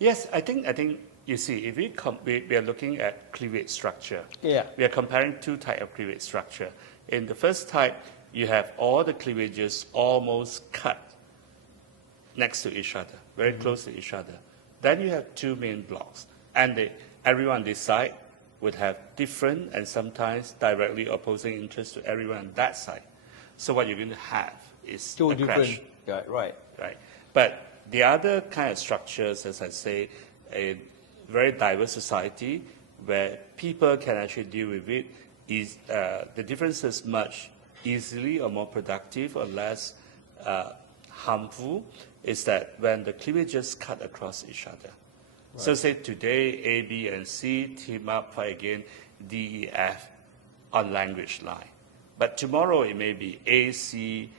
Yes, I think you see, if we are looking at cleavage structure. Yeah. We are comparing two types of cleavage structure. In the first type, you have all the cleavages almost cut next to each other, very close to each other. Then you have two main blocks, and everyone on this side would have different and sometimes directly opposing interests to everyone on that side. So what you're going to have is Two a different, crash. yeah, right. Right. But the other kind of structures, as I say, a very diverse society where people can actually deal with it, is the difference is much easily or more productive or less harmful, is that when the cleavages cut across each other. Right. So say today A, B, and C team up, fight against D, E, F on language line. But tomorrow it may be A, C,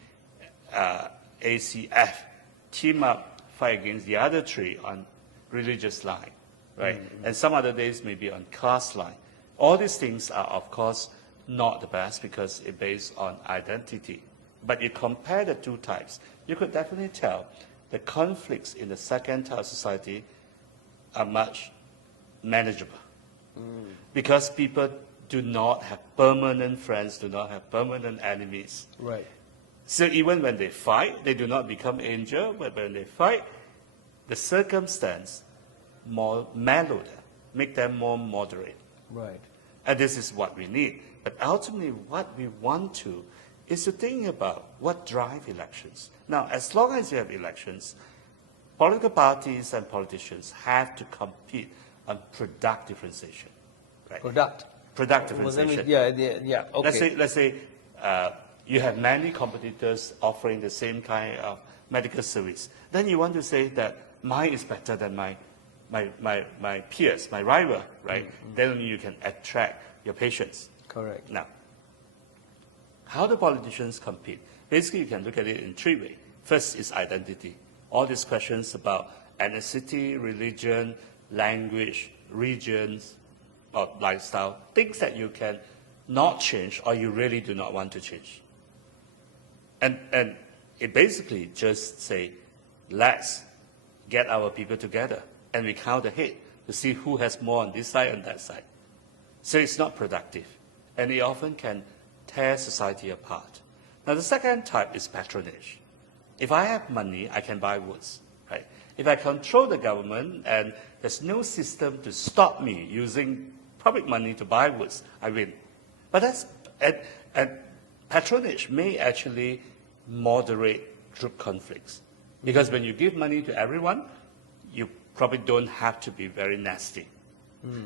F team up, fight against the other three on religious line, right? And some other days may be on class line. All these things are, of course, not the best because it's based on identity. But you compare the two types, you could definitely tell the conflicts in the second type of society are much manageable. Because people do not have permanent friends, do not have permanent enemies. Right. So even when they fight, they do not become angel, but when they fight, the circumstance more mellowed, make them more moderate. Right. And this is what we need. But ultimately, what we want to is to think about what drives elections. Now, as long as you have elections, political parties and politicians have to compete on product differentiation. Right? Product differentiation. Yeah. Okay. Let's say you have many competitors offering the same kind of medical service. Then you want to say that mine is better than my peers, my rival, right? Then you can attract your patients. Correct. Now, how do politicians compete? Basically, you can look at it in three ways. First is identity. All these questions about ethnicity, religion, language, regions, or lifestyle, things that you can not change or you really do not want to change. And it basically just say, let's get our people together and we count ahead to see who has more on this side and that side. So it's not productive. And it often can tear society apart. Now the second type is patronage. If I have money, I can buy votes, right? If I control the government and there's no system to stop me using public money to buy votes, I win. But and patronage may actually moderate group conflicts. Because when you give money to everyone, you probably don't have to be very nasty.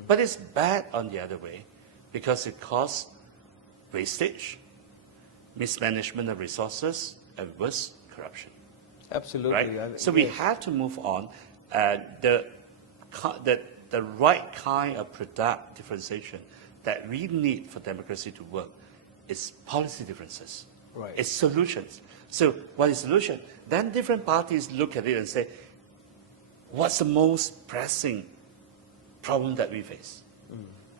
But it's bad on the other way because it causes wastage, mismanagement of resources, and worse, corruption. Absolutely. Right? So we have to move on. The right kind of product differentiation that we need for democracy to work is policy differences. Right. It's solutions. So what is solution? Then different parties look at it and say, what's the most pressing problem that we face?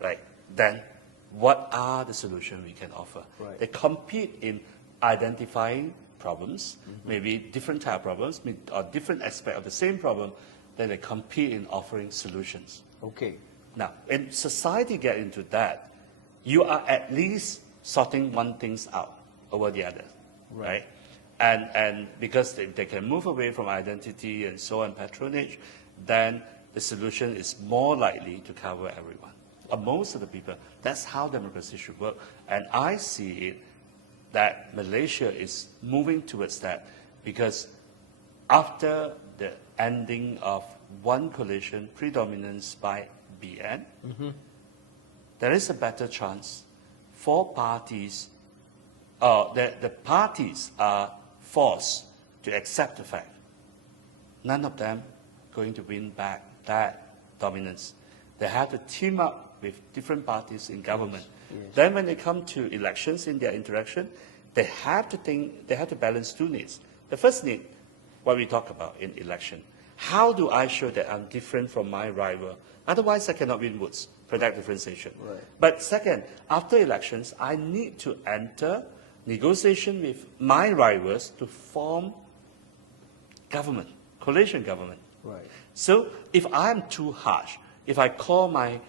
Right? Then what are the solutions we can offer? Right. They compete in identifying problems, maybe different type of problems, or different aspect of the same problem, then they compete in offering solutions. Okay. Now, when society get into that, you are at least sorting one things out over the other, right? And because if they can move away from identity and so on, patronage, then the solution is more likely to cover everyone, or most of the people. That's how democracy should work. And I see it that Malaysia is moving towards that because after the ending of one coalition predominance by BN, there is a better chance for parties, the parties are forced to accept the fact none of them going to win back that dominance. They have to team up with different parties in government. Yes. Then when they come to elections in their interaction, they have to balance two needs. The first need, what we talk about in election. How do I show that I'm different from my rival? Otherwise, I cannot win votes, product differentiation. Right. But second, after elections, I need to enter negotiation with my rivals to form government, coalition government. Right. So if I'm too harsh, if I call my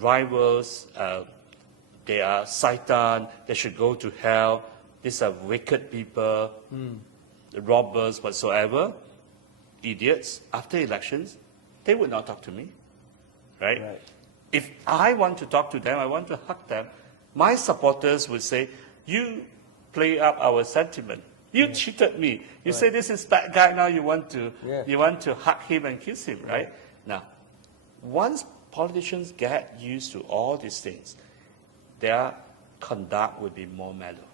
rivals, they are Satan, they should go to hell, these are wicked people, robbers, whatsoever, idiots, after elections, they would not talk to me, right? If I want to talk to them, I want to hug them, my supporters would say, you play up our sentiment. You cheated me. You say this is bad guy, now you want to hug him and kiss him, right? Now, once politicians get used to all these things, their conduct would be more mellow.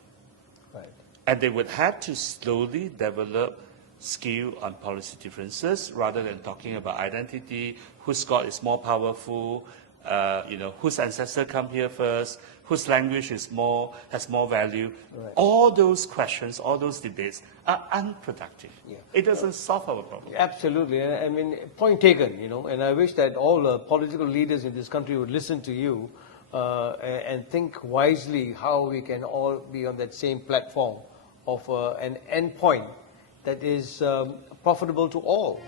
And they would have to slowly develop skill on policy differences rather than talking about identity, whose God is more powerful, whose ancestor come here first, whose language has more value. All those questions, all those debates are unproductive. It doesn't solve our problem. Absolutely. I mean, point taken, and I wish that all the political leaders in this country would listen to you and think wisely how we can all be on that same platform of an endpoint that is profitable to all.